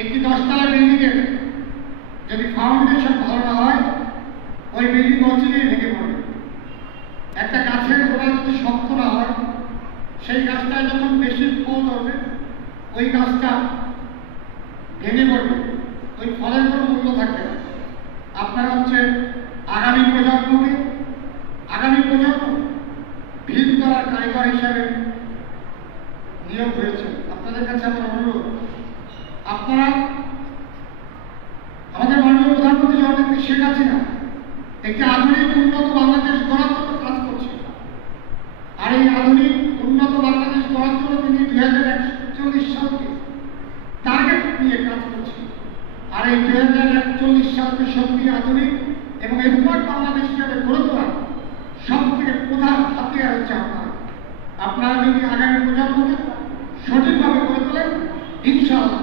একটি 10তলা বিল্ডিংয়ের যদি ফাউন্ডেশন ভালো না হয় ওই বিল্ডিং অচিরেই ভেঙে পড়বে। একটা গাছের গোড়া যদি শক্ত না হয় সেই গাছটা যখন বেশি ফল ধরবে ওই গাছটা ভেঙে পড়বে, ওই ফলের কোনো মূল্য থাকবে না। আপনারা হচ্ছে আগামী প্রজন্ম ভিত করার কারিগর হিসাবে নিয়োগ হয়েছে। আপনাদের কাছে আমার অনুরোধ, আপনারা আমাদের মাননীয় প্রধানমন্ত্রী জননেত্রী শেখ হাসিনা একটি আধুনিক উন্নত বাংলাদেশ গড়ার জন্য কাজ করছে। আর এই আধুনিক উন্নত বাংলাদেশ গড়ার জন্য তিনি 2041 সালকে টার্গেট নিয়ে কাজ করছে। আর এই 2041 সালকে সত্যি আধুনিক এবং স্মার্ট বাংলাদেশ হিসাবে গড়ে তোলা সব থেকে প্রধান হাতিয়ার হচ্ছে আপনারা যদি আগামী প্রজন্মকে সঠিকভাবে গড়ে তোলেন, ইনশাআল্লাহ